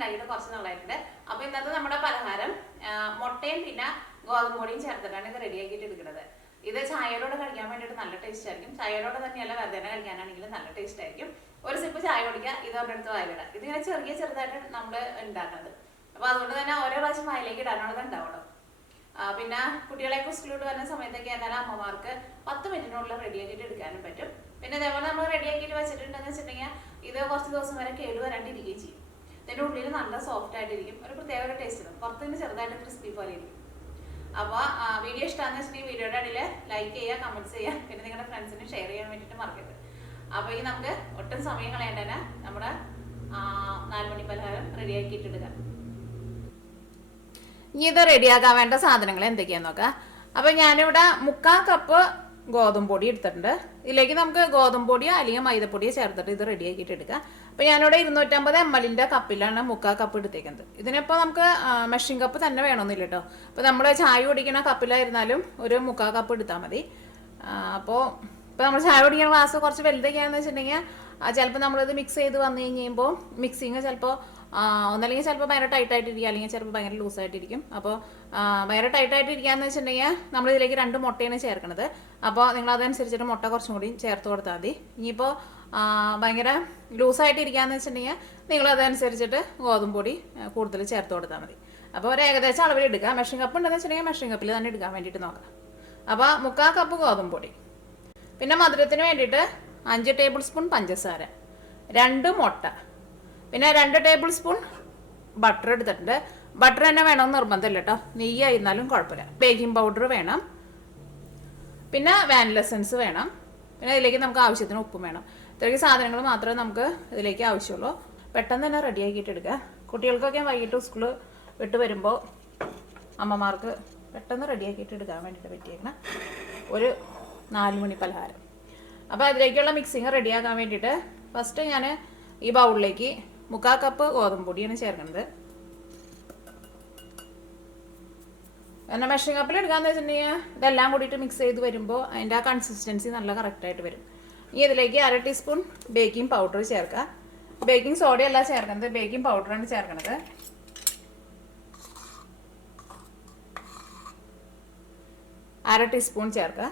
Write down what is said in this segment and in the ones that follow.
ഉണ്ടാക്കിയിട്ട് കുറച്ച് നാളായിട്ടുണ്ട്. അപ്പോൾ ഇന്നത്തെ നമ്മുടെ പലഹാരം മുട്ടയും പിന്നെ ഗോതമ്പ് പൊടിയും ചേർത്തിട്ടാണ് ഇത് റെഡിയാക്കിയിട്ട് എടുക്കുന്നത്. ഇത് ചായയോടെ കഴിക്കാൻ വേണ്ടിയിട്ട് നല്ല ടേസ്റ്റ് ആയിരിക്കും. ചായയോടെ തന്നെയല്ല, വെറുതെ കഴിക്കാനാണെങ്കിലും നല്ല ടേസ്റ്റ് ആയിരിക്കും. ഒരു സിപ്പ് ചായ കുടിക്കുക, ഇത് ഒരെടുത്ത് വായിലിടുക. ഇതിങ്ങനെ ചെറുതായിട്ട് നമ്മൾ ഉണ്ടാക്കുന്നത്. അപ്പോൾ അതുകൊണ്ട് തന്നെ ഓരോ പ്രാവശ്യം വായിലേക്ക് ഇടാനുള്ളത് ഉണ്ടാവുള്ളൂ. പിന്നെ കുട്ടികളെയൊക്കെ സ്കൂളിലോട്ട് വരുന്ന സമയത്തൊക്കെ ആയിരുന്നാലും അമ്മമാർക്ക് 10 മിനിറ്റിനുള്ളിൽ റെഡിയാക്കിയിട്ട് എടുക്കാനും പറ്റും. പിന്നെ അതേപോലെ നമ്മൾ റെഡിയാക്കിയിട്ട് വെച്ചിട്ടുണ്ടെന്ന് വെച്ചിട്ടുണ്ടെങ്കിൽ ഇത് കുറച്ച് ദിവസം വരെ കേടുവരാണ്ടിരിക്കുകയും ചെയ്യും. ഇതിൻ്റെ ഉള്ളിൽ നല്ല സോഫ്റ്റ് ആയിട്ടിരിക്കും. ഒരു പ്രത്യേക ഒരു ടേസ്റ്റ് ഉണ്ട്. പുറത്തുനിന്ന് ചെറുതായിട്ട് ക്രിസ്പി പോലെ ഇരിക്കും. അപ്പോൾ വീഡിയോ ഇഷ്ടമാണെന്ന് വെച്ചിട്ടുണ്ടെങ്കിൽ വീഡിയോയുടെ അടിയിൽ ലൈക്ക് ചെയ്യുക, കമൻറ്റ്സ് ചെയ്യുക, പിന്നെ നിങ്ങളുടെ ഫ്രണ്ട്സിന് ഷെയർ ചെയ്യാൻ വേണ്ടിയിട്ട് മറക്കരുത്. അപ്പോൾ ഈ നമുക്ക് ഒട്ടും സമയം കളയേണ്ട തന്നെ നമ്മുടെ 4 മണി പലഹാരം റെഡിയാക്കിയിട്ടിടുക. ഇനി ഇത് റെഡിയാക്കാൻ വേണ്ട സാധനങ്ങൾ എന്തൊക്കെയാന്ന് നോക്കാം. അപ്പം ഞാനിവിടെ 3/4 കപ്പ് ഗോതമ്പ് പൊടി എടുത്തിട്ടുണ്ട്. ഇതിലേക്ക് നമുക്ക് ഗോതമ്പ് പൊടിയോ അല്ലെങ്കിൽ മൈദപ്പൊടിയോ ചേർത്തിട്ട് ഇത് റെഡിയാക്കിയിട്ട് എടുക്കാം. അപ്പോൾ ഞാനിവിടെ 250 ml കപ്പിലാണ് 3/4 കപ്പ് എടുത്തേക്കുന്നത്. ഇതിനിപ്പോൾ നമുക്ക് മെഷീൻ കപ്പ് തന്നെ വേണമെന്നില്ല കേട്ടോ. അപ്പോൾ നമ്മൾ ചായ കുടിക്കുന്ന കപ്പിലായിരുന്നാലും ഒരു 3/4 കപ്പ് എടുത്താൽ മതി. അപ്പോൾ ഇപ്പോൾ നമ്മൾ ചായ കുടിക്കുന്ന ഗ്ലാസ് കുറച്ച് വലുതൊക്കെയാണെന്ന് വെച്ചിട്ടുണ്ടെങ്കിൽ ചിലപ്പോൾ നമ്മളിത് മിക്സ് ചെയ്ത് വന്നു കഴിയുമ്പോൾ മിക്സിങ് ചിലപ്പോൾ ഒന്നല്ലെങ്കിൽ ചിലപ്പോൾ ഭയങ്കര ടൈറ്റായിട്ടിരിക്കുക, അല്ലെങ്കിൽ ചിലപ്പോൾ ഭയങ്കര ലൂസായിട്ടിരിക്കും. അപ്പോൾ ഭയങ്കര ടൈറ്റായിട്ടിരിക്കുകയെന്ന് വെച്ചിട്ടുണ്ടെങ്കിൽ നമ്മളിതിലേക്ക് 2 മുട്ടയാണ് ചേർക്കുന്നത്. അപ്പോൾ നിങ്ങളതനുസരിച്ചിട്ട് മുട്ട കുറച്ചും കൂടി ചേർത്ത് കൊടുത്താൽ മതി. ഇനിയിപ്പോൾ ഭയങ്കര ലൂസായിട്ടിരിക്കുകയെന്ന് വെച്ചിട്ടുണ്ടെങ്കിൽ നിങ്ങളതനുസരിച്ചിട്ട് ഗോതമ്പ് പൊടി കൂടുതൽ ചേർത്ത് കൊടുത്താൽ മതി. അപ്പോൾ ഒരു ഏകദേശം അളവിൽ എടുക്കുക. മെഷീൻ കപ്പ് ഉണ്ടെന്ന് വെച്ചിട്ടുണ്ടെങ്കിൽ മെഷീൻ കപ്പിൽ തന്നെ എടുക്കാൻ വേണ്ടിയിട്ട് നോക്കാം. അപ്പോൾ 3/4 കപ്പ് ഗോതമ്പ് പൊടി, പിന്നെ മധുരത്തിന് വേണ്ടിയിട്ട് 5 ടേബിൾ സ്പൂൺ പഞ്ചസാര, 2 മുട്ട, പിന്നെ 2 ടേബിൾ സ്പൂൺ ബട്ടർ എടുത്തിട്ടുണ്ട്. ബട്ടർ തന്നെ വേണമെന്ന് നിർബന്ധമില്ല കേട്ടോ, നെയ്യായിരുന്നാലും കുഴപ്പമില്ല. ബേക്കിംഗ് പൗഡർ വേണം, പിന്നെ വാനില എസൻസ് വേണം, പിന്നെ ഇതിലേക്ക് നമുക്ക് ആവശ്യത്തിന് ഉപ്പും വേണം. ഇത്രയ്ക്ക് സാധനങ്ങൾ മാത്രമേ നമുക്ക് ഇതിലേക്ക് ആവശ്യമുള്ളൂ. പെട്ടെന്ന് തന്നെ റെഡിയാക്കിയിട്ട് എടുക്കുക. കുട്ടികൾക്കൊക്കെ വൈകിട്ട് സ്കൂള് വിട്ട് വരുമ്പോൾ അമ്മമാർക്ക് പെട്ടെന്ന് റെഡിയാക്കിയിട്ട് എടുക്കാൻ വേണ്ടിയിട്ട് പറ്റിയേക്കണം ഒരു 4 മണി പലഹാരം. അപ്പോൾ അതിലേക്കുള്ള മിക്സിങ് റെഡിയാക്കാൻ വേണ്ടിയിട്ട് ഫസ്റ്റ് ഞാൻ ഈ ബൗളിലേക്ക് 3/4 കപ്പ് ഗോതമ്പ് പൊടിയാണ് ചേർക്കുന്നത്. കാരണം മെഷീൻ കപ്പിൽ എടുക്കാമെന്ന് വെച്ചിട്ടുണ്ടെങ്കിൽ ഇതെല്ലാം കൂടിയിട്ട് മിക്സ് ചെയ്ത് വരുമ്പോൾ അതിൻ്റെ ആ കൺസിസ്റ്റൻസി നല്ല കറക്റ്റായിട്ട് വരും. ഇനി ഇതിലേക്ക് 1/2 ടീസ്പൂൺ ബേക്കിംഗ് പൗഡർ ചേർക്കുക. ബേക്കിംഗ് സോഡയല്ല ചേർക്കുന്നത്, ബേക്കിംഗ് പൗഡറാണ് ചേർക്കുന്നത്. അര ടീസ്പൂൺ ചേർക്കുക.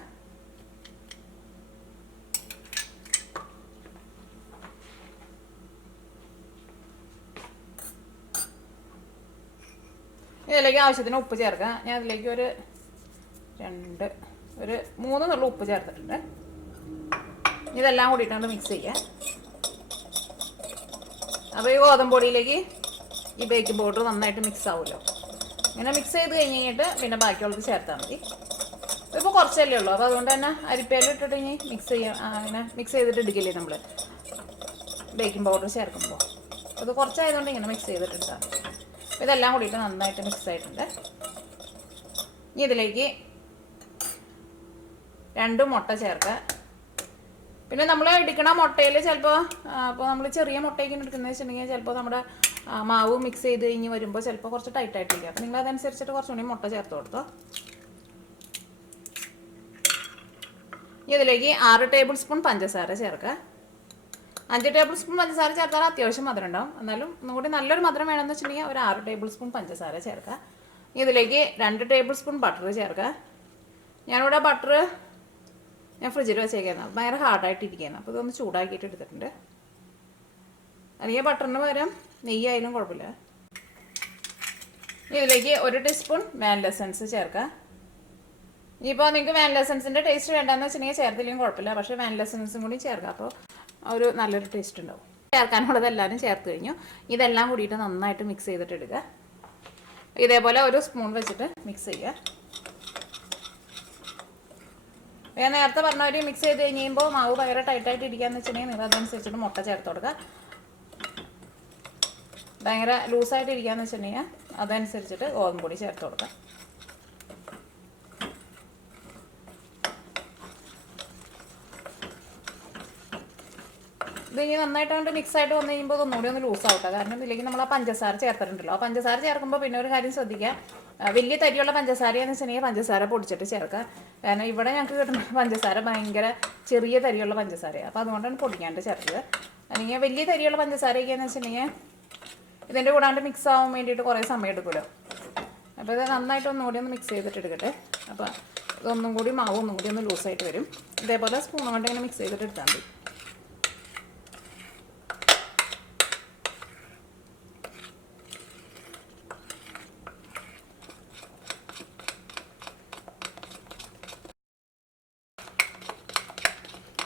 ഇതിലേക്ക് ആവശ്യത്തിന് ഉപ്പ് ചേർക്കുക. ഞാൻ അതിലേക്ക് ഒരു 3 നുള്ള ഉപ്പ് ചേർത്തിട്ടുണ്ട്. ഇതെല്ലാം കൂടിയിട്ടാണ് മിക്സ് ചെയ്യുക. അപ്പോൾ ഈ ഗോതമ്പ് പൊടിയിലേക്ക് ഈ ബേക്കിംഗ് പൗഡർ നന്നായിട്ട് മിക്സ് ആവുമല്ലോ. ഇങ്ങനെ മിക്സ് ചെയ്ത് കഴിഞ്ഞിട്ട് പിന്നെ ബാക്കിയുള്ളത് ചേർത്താൽ മതി. ഇപ്പോൾ കുറച്ചല്ലേ ഉള്ളൂ, അപ്പോൾ അതുകൊണ്ട് തന്നെ അരിപ്പയിൽ ഇട്ടിട്ട് ഇനി മിക്സ് ചെയ്യാം. അങ്ങനെ മിക്സ് ചെയ്തിട്ട് എടുക്കില്ലേ നമ്മൾ ബേക്കിംഗ് പൗഡർ ചേർക്കുമ്പോൾ. അത് കുറച്ചായതുകൊണ്ട് ഇങ്ങനെ മിക്സ് ചെയ്തിട്ട് എടുത്താൽ മതി. ഇതെല്ലാം കൂടിയിട്ട് നന്നായിട്ട് മിക്സ് ആയിട്ടുണ്ട്. ഇനി ഇതിലേക്ക് 2 മുട്ട ചേർക്കുക. പിന്നെ നമ്മൾ എടുക്കണ മുട്ടയിൽ ചിലപ്പോൾ ഇപ്പോൾ നമ്മൾ ചെറിയ മുട്ടയൊക്കെ എടുക്കുന്നത് വെച്ചിട്ടുണ്ടെങ്കിൽ ചിലപ്പോൾ നമ്മുടെ മാവ് മിക്സ് ചെയ്ത് കഴിഞ്ഞ് വരുമ്പോൾ ചിലപ്പോൾ കുറച്ച് ടൈറ്റായിട്ടിരിക്കും. അപ്പോൾ നിങ്ങൾ അതനുസരിച്ചിട്ട് കുറച്ചുകൂടി മുട്ട ചേർത്ത് കൊടുത്തോ. ഇനി ഇതിലേക്ക് 6 ടേബിൾ സ്പൂൺ പഞ്ചസാര ചേർക്കുക. 5 ടേബിൾ സ്പൂൺ പഞ്ചസാര ചേർത്താൽ അത്യാവശ്യം മധുരം ഉണ്ടാവും. എന്നാലും ഒന്നുകൂടി നല്ലൊരു മധുരം വേണമെന്ന് വെച്ചിട്ടുണ്ടെങ്കിൽ ഒരു 6 ടേബിൾ സ്പൂൺ പഞ്ചസാര ചേർക്കുക. ഇതിലേക്ക് 2 ടേബിൾ സ്പൂൺ ബട്ടർ ചേർക്കുക. ഞാനിവിടെ ബട്ടർ ഞാൻ ഫ്രിഡ്ജിൽ വെച്ചേക്കുന്നത് ഭയങ്കര ഹാർഡായിട്ടിരിക്കുകയാണ്. അപ്പോൾ ഇതൊന്ന് ചൂടാക്കിയിട്ട് എടുത്തിട്ടുണ്ട്. അല്ലെങ്കിൽ ബട്ടറിന് പകരം നെയ്യായാലും കുഴപ്പമില്ല. ഇതിലേക്ക് 1 ടീസ്പൂൺ വാനില എസൻസ് ചേർക്കുക. ഇനിയിപ്പോൾ നിങ്ങൾക്ക് വാനില എസൻസിൻ്റെ ടേസ്റ്റ് വേണ്ടെന്ന് വെച്ചിട്ടുണ്ടെങ്കിൽ ചേർത്തില്ലെങ്കിൽ കുഴപ്പമില്ല, പക്ഷേ വാനില എസൻസും കൂടി ചേർക്കുക. അപ്പോൾ ഒരു നല്ലൊരു ടേസ്റ്റ് ഉണ്ടാവും. ചേർക്കാനുള്ളതെല്ലാവരും ചേർത്ത് കഴിഞ്ഞു. ഇതെല്ലാം കൂടിയിട്ട് നന്നായിട്ട് മിക്സ് ചെയ്തിട്ട് എടുക്കുക. ഇതേപോലെ ഒരു സ്പൂൺ വെച്ചിട്ട് മിക്സ് ചെയ്യുക. ഞാൻ നേരത്തെ പറഞ്ഞവർ മിക്സ് ചെയ്ത് കഴിഞ്ഞ് കഴിയുമ്പോൾ മാവ് ഭയങ്കര ടൈറ്റായിട്ട് ഇരിക്കുകയെന്ന് വെച്ചിട്ടുണ്ടെങ്കിൽ നിങ്ങൾ അതനുസരിച്ചിട്ട് മുട്ട ചേർത്ത് കൊടുക്കുക. ഭയങ്കര ലൂസായിട്ട് ഇരിക്കുകയെന്ന് വെച്ചിട്ടുണ്ടെങ്കിൽ അതനുസരിച്ചിട്ട് ഗോതമ്പ് പൊടി ചേർത്ത് കൊടുക്കുക. ഇത് ഇനി നന്നായിട്ട് മിക്സ് ആയിട്ട് വന്നു കഴിയുമ്പോൾ ഒന്നുകൂടി ഒന്ന് ലൂസാവട്ടെ. കാരണം ഇതിലേക്ക് നമ്മൾ ആ പഞ്ചസാര ചേർത്തിട്ടുണ്ടല്ലോ. ആ പഞ്ചസാര ചേർക്കുമ്പോൾ പിന്നെ ഒരു കാര്യം ശ്രദ്ധിക്കുക, വലിയ തരിയുള്ള പഞ്ചസാരയെന്ന് വെച്ചിട്ടുണ്ടെങ്കിൽ പഞ്ചസാര പൊടിച്ചിട്ട് ചേർക്കുക. കാരണം ഇവിടെ ഞങ്ങൾക്ക് കിട്ടുന്ന പഞ്ചസാര ഭയങ്കര ചെറിയ തരിയുള്ള പഞ്ചസാരയാണ്. അപ്പോൾ അതുകൊണ്ടാണ് പൊടിക്കാണ്ട് ചേർത്തത്. അല്ലെങ്കിൽ വലിയ തരിയുള്ള പഞ്ചസാരയൊക്കെയെന്ന് വെച്ചിട്ടുണ്ടെങ്കിൽ ഇതിൻ്റെ കൂടാണ്ട് മിക്സ് ആവാൻ വേണ്ടിയിട്ട് കുറേ സമയം എടുക്കുമല്ലോ. അപ്പോൾ ഇത് നന്നായിട്ട് ഒന്നുകൂടി ഒന്ന് മിക്സ് ചെയ്തിട്ട് എടുക്കട്ടെ. അപ്പോൾ ഇതൊന്നും കൂടി മാവ് ഒന്നും കൂടി ഒന്ന് ലൂസായിട്ട് വരും. ഇതേപോലെ സ്പൂൺ കൊണ്ട് ഇങ്ങനെ മിക്സ് ചെയ്തിട്ട് എടുത്താൽ മതി.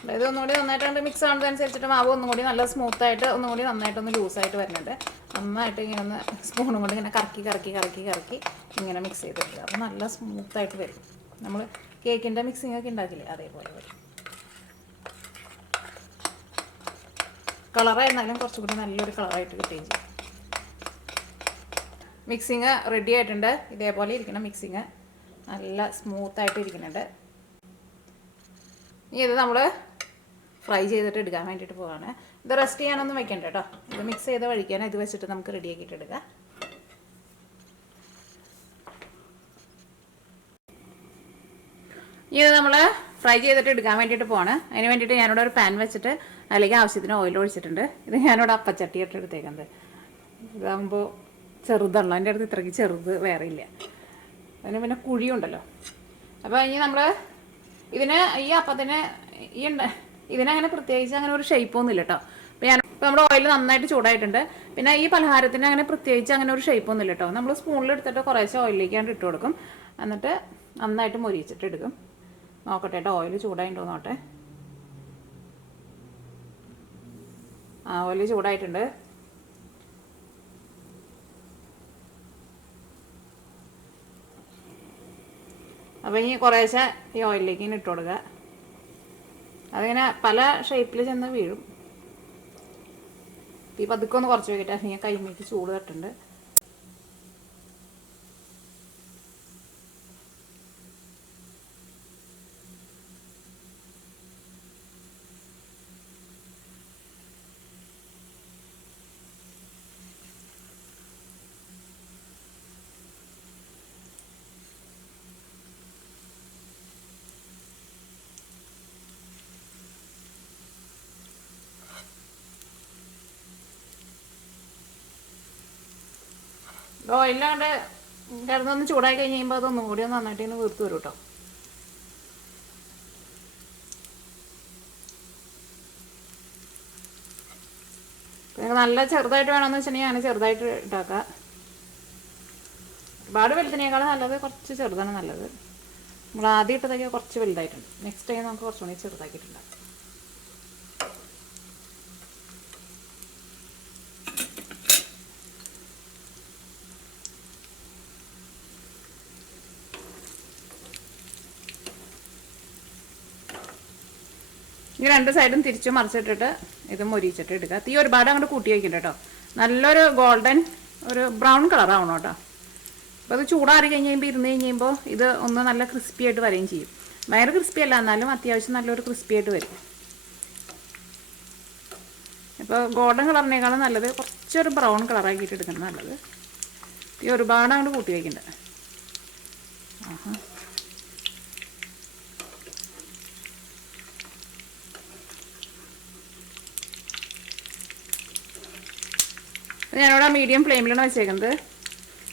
അതായത് ഒന്നുകൂടി നന്നായിട്ട് മിക്സ് ആവുന്നതനുസരിച്ചിട്ട് മാവ് ഒന്നുകൂടി നല്ല സ്മൂത്തായിട്ട് ഒന്നുകൂടി നന്നായിട്ടൊന്ന് ലൂസായിട്ട് വരുന്നുണ്ട്. നന്നായിട്ട് ഇങ്ങനെ ഒന്ന് സ്പൂണും കൊണ്ട് ഇങ്ങനെ കറക്കി ഇങ്ങനെ മിക്സ് ചെയ്തെടുക്കുക. അപ്പോൾ നല്ല സ്മൂത്തായിട്ട് വരും. നമ്മൾ കേക്കിൻ്റെ മിക്സിംഗ് ഒക്കെ ഉണ്ടാക്കില്ലേ അതേപോലെ വരും. കളറായിരുന്നാലും കുറച്ചുകൂടി നല്ലൊരു കളറായിട്ട് കിട്ടുകയും ചെയ്യും. മിക്സിങ് റെഡി ആയിട്ടുണ്ട്. ഇതേപോലെ ഇരിക്കണം മിക്സിങ്, നല്ല സ്മൂത്തായിട്ട് ഇരിക്കുന്നുണ്ട്. ഇനി ഇത് നമ്മൾ ഫ്രൈ ചെയ്തിട്ട് എടുക്കാൻ വേണ്ടിയിട്ട് പോവാണ്. ഇത് റെസ്റ്റ് ചെയ്യാനൊന്നും വെക്കണ്ട കേട്ടോ. ഇത് മിക്സ് ചെയ്ത് വഴിക്കാൻ ഇത് വെച്ചിട്ട് നമുക്ക് റെഡിയാക്കിയിട്ട് എടുക്കാം. ഇത് നമ്മൾ ഫ്രൈ ചെയ്തിട്ട് എടുക്കാൻ വേണ്ടിയിട്ട് പോവാണ്. അതിന് വേണ്ടിയിട്ട് ഞാനിവിടെ ഒരു പാൻ വെച്ചിട്ട് അതിലേക്ക് ആവശ്യത്തിന് ഓയിൽ ഒഴിച്ചിട്ടുണ്ട്. ഇത് ഞാനിവിടെ അപ്പച്ചട്ടിയായിട്ട് എടുത്തേക്കുന്നത്. ഇതാകുമ്പോൾ ചെറുതുള്ളൂ, എൻ്റെ അടുത്ത് ഇത്രയ്ക്ക് ചെറുത് വേറെ ഇല്ല. അതിന് പിന്നെ കുഴിയുണ്ടല്ലോ. അപ്പോൾ ഇനി നമ്മൾ ഇതിന് ഈ അപ്പത്തിന് ഇതിനങ്ങനെ പ്രത്യേകിച്ച് അങ്ങനെ ഒരു ഷേപ്പൊന്നുമില്ല കേട്ടോ. ഇപ്പോൾ നമ്മുടെ ഓയിൽ നന്നായിട്ട് ചൂടായിട്ടുണ്ട്. പിന്നെ ഈ പലഹാരത്തിന് അങ്ങനെ പ്രത്യേകിച്ച് അങ്ങനെ ഒരു ഷേപ്പൊന്നുമില്ല കേട്ടോ. നമ്മൾ സ്പൂണിലെടുത്തിട്ട് കുറേശ്ശെ ഓയിലിലേക്കാണ്ട് ഇട്ട് കൊടുക്കും. എന്നിട്ട് നന്നായിട്ട് മൊരിച്ചിട്ട് എടുക്കും. നോക്കട്ടെ കേട്ടോ, ഓയിൽ ചൂടായിട്ടുണ്ടോ നോട്ടെ. ഓയിൽ ചൂടായിട്ടുണ്ട്. അപ്പോൾ ഇനി കുറേശ്ശെ ഈ ഓയിലിലേക്ക് ഇങ്ങനെ ഇട്ട് കൊടുക്കുക. അതിങ്ങനെ പല ഷേപ്പിൽ ചെന്ന് വീഴും. ഈ പതുക്കെ ഒന്ന് കുറച്ച് വയ്ക്കട്ടെ, അല്ലെങ്കിൽ കൈമേക്ക് ചൂട് തട്ടുണ്ട്. ഓയിലാണ്ട് കിടന്നൊന്ന് ചൂടായി കഴിഞ്ഞ് കഴിയുമ്പോൾ അതൊന്നും കൂടി ഒന്ന് നന്നായിട്ട് ഇങ്ങനെ വീർത്ത് വരും കേട്ടോ. പിന്നെ നല്ല ചെറുതായിട്ട് വേണമെന്ന് വെച്ചിട്ടുണ്ടെങ്കിൽ അങ്ങനെ ചെറുതായിട്ട് ഇട്ടാക്കാം. ഒരുപാട് വലുതിനേക്കാളും നല്ലത് കുറച്ച് ചെറുതാണ് നല്ലത്. നമ്മൾ ആദ്യം ഇട്ടതൊക്കെ കുറച്ച് വലുതായിട്ടുണ്ട്. നെക്സ്റ്റ് ടൈം നമുക്ക് കുറച്ചുകൂടി ചെറുതാക്കിയിട്ടുണ്ടാകും. ഈ രണ്ട് സൈഡും തിരിച്ച് മറിച്ചിട്ടിട്ട് ഇത് മൊരിച്ചിട്ട് എടുക്കുക. തീ ഒരുപാട് അങ്ങോട്ട് കൂട്ടി വയ്ക്കണ്ട കേട്ടോ. നല്ലൊരു ഗോൾഡൻ ഒരു ബ്രൗൺ കളറാവണം കേട്ടോ. അപ്പോൾ അത് ചൂടാറി കഴിഞ്ഞ് കഴിയുമ്പോൾ ഇരുന്ന് കഴിയുമ്പോൾ ഇത് ഒന്ന് നല്ല ക്രിസ്പി ആയിട്ട് വരികയും ചെയ്യും. ഭയങ്കര ക്രിസ്പി അല്ല, എന്നാലും അത്യാവശ്യം നല്ലൊരു ക്രിസ്പി ആയിട്ട് വരും. ഇപ്പോൾ ഗോൾഡൻ കളറിനേക്കാളും നല്ലത് കുറച്ചൊരു ബ്രൗൺ കളറാക്കിയിട്ട് എടുക്കുന്നത് നല്ലത്. തീ ഒരുപാട് അങ്ങോട്ട് കൂട്ടി വയ്ക്കണ്ട. ഞാനിവിടെ മീഡിയം ഫ്ലെയിമിലാണ് വെച്ചേക്കുന്നത്.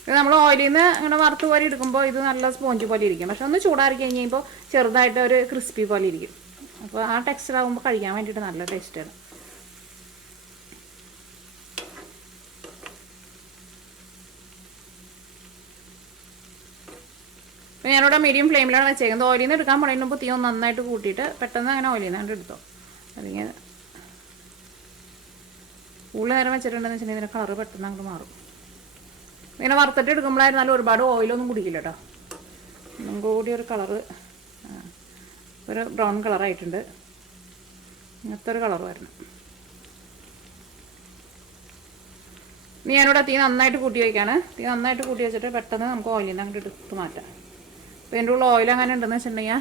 ഇത് നമ്മൾ ഓയിലിൽ നിന്ന് ഇങ്ങനെ വറുത്ത് പോലെ എടുക്കുമ്പോൾ ഇത് നല്ല സ്പോഞ്ച് പോലെ ഇരിക്കും. പക്ഷെ ഒന്ന് ചൂടാറി കഴിഞ്ഞ് കഴിയുമ്പോൾ ചെറുതായിട്ട് ഒരു ക്രിസ്പി പോലെ ഇരിക്കും. അപ്പോൾ ആ ടെക്സ്ചർ ആകുമ്പോൾ കഴിക്കാൻ വേണ്ടിയിട്ട് നല്ല ടേസ്റ്റാണ്. അപ്പോൾ ഞാനിവിടെ മീഡിയം ഫ്ലെയിമിലാണ് വെച്ചേക്കുന്നത്. ഓയിലിൽ നിന്ന് എടുക്കാൻ പറയുമ്പോൾ തീ ഒന്ന് നന്നായിട്ട് കൂട്ടിയിട്ട് പെട്ടെന്ന് അങ്ങനെ ഓയിലിൽ നിന്ന് എടുത്തോ. അല്ലെങ്കിൽ കൂടുതൽ നേരം വെച്ചിട്ടുണ്ടെന്ന് വെച്ചിട്ടുണ്ടെങ്കിൽ ഇതിൻ്റെ കളറ് പെട്ടെന്ന് അങ്ങോട്ട് മാറും. ഇങ്ങനെ വറുത്തിട്ട് എടുക്കുമ്പോഴായിരുന്നാലും ഒരുപാട് ഓയിലൊന്നും കുടിക്കില്ല കേട്ടോ. ഒന്നും കൂടി ഒരു കളറ് ഒരു ബ്രൗൺ കളറായിട്ടുണ്ട്. ഇങ്ങനത്തെ ഒരു കളർ വരണം. ഇനി ഞാനിവിടെ തീ നന്നായിട്ട് കൂട്ടി വയ്ക്കാണ്. തീ നന്നായിട്ട് കൂട്ടി വെച്ചിട്ട് പെട്ടെന്ന് നമുക്ക് ഓയിലിൽ നിന്ന് അങ്ങോട്ട് എടുത്ത് മാറ്റാം. അപ്പോൾ എൻ്റെ ഉള്ള ഓയിൽ അങ്ങനെ ഉണ്ടെന്ന് വെച്ചിട്ടുണ്ടെങ്കിൽ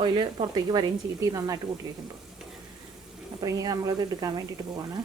ഓയിൽ പുറത്തേക്ക് വരികയും ചെയ്യും തീ നന്നായിട്ട് കൂട്ടി വയ്ക്കുമ്പോൾ. അപ്പോൾ ഇനി നമ്മളിത് എടുക്കാൻ വേണ്ടിയിട്ട് പോവാണ്.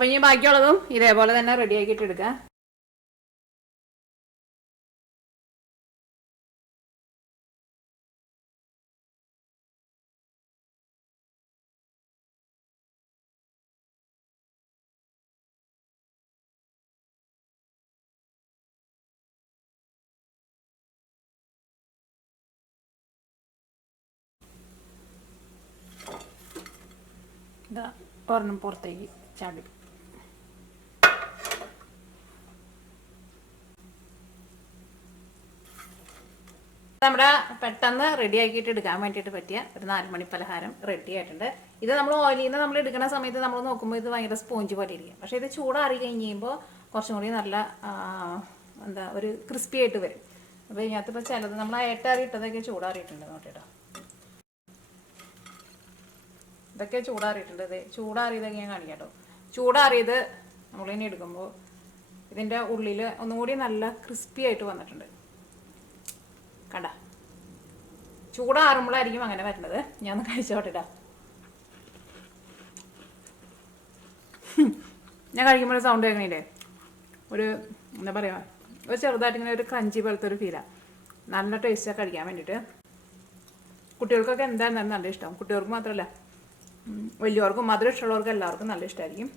അപ്പം ഇനി ബാക്കിയുള്ളതും ഇതേപോലെ തന്നെ റെഡിയാക്കിയിട്ട് എടുക്കാം. ഇതാ ഒരെണ്ണം പുറത്തേക്ക് ചാടി. നമ്മുടെ പെട്ടെന്ന് റെഡി ആക്കിയിട്ട് എടുക്കാൻ വേണ്ടിയിട്ട് പറ്റിയ ഒരു 4 മണി പലഹാരം റെഡി ആയിട്ടുണ്ട്. ഇത് നമ്മൾ ഓയിലിൽ നിന്ന് നമ്മൾ എടുക്കുന്ന സമയത്ത് നമ്മൾ നോക്കുമ്പോൾ ഇത് ഭയങ്കര സ്പോഞ്ച് പോലെ ഇരിക്കും. പക്ഷേ ഇത് ചൂടാറി കഴിഞ്ഞ് കഴിയുമ്പോൾ കുറച്ചും കൂടി നല്ല എന്താ ഒരു ക്രിസ്പി ആയിട്ട് വരും. അപ്പോൾ ഇതിനകത്ത് ഇപ്പോൾ ചിലത് നമ്മൾ ഏട്ടാറി ഇട്ടതൊക്കെ ചൂടാറിയിട്ടുണ്ട് നോട്ടിട്ടോ. ഇതൊക്കെ ചൂടാറിയിട്ടുണ്ട്. ഇത് ചൂടാറിയതൊക്കെ ഞാൻ കാണിക്കാം കേട്ടോ. ചൂടാറിയത് നമ്മളിനി എടുക്കുമ്പോൾ ഇതിൻ്റെ ഉള്ളിൽ ഒന്നുകൂടി നല്ല ക്രിസ്പി ആയിട്ട് വന്നിട്ടുണ്ട്. കണ്ട, ചൂടാറുമ്പോഴായിരിക്കും അങ്ങനെ വരുന്നത്. ഞാൻ ഒന്ന് കഴിച്ചോട്ടിട്ടാ. ഞാൻ കഴിക്കുമ്പോൾ ഒരു സൗണ്ട് കേൾക്കണില്ലേ, ഒരു എന്താ പറയുക, ഒരു ചെറുതായിട്ട് ഇങ്ങനെ ഒരു ക്രഞ്ചി പോലത്തെ ഒരു ഫീലാണ്. നല്ല ടേസ്റ്റാണ് കഴിക്കാൻ വേണ്ടിയിട്ട്. കുട്ടികൾക്കൊക്കെ എന്തായാലും നല്ല ഇഷ്ടമാവും. കുട്ടികൾക്ക് മാത്രമല്ല, വലിയവർക്കും മധുരം ഇഷ്ടമുള്ളവർക്കും എല്ലാവർക്കും നല്ല ഇഷ്ടമായിരിക്കും.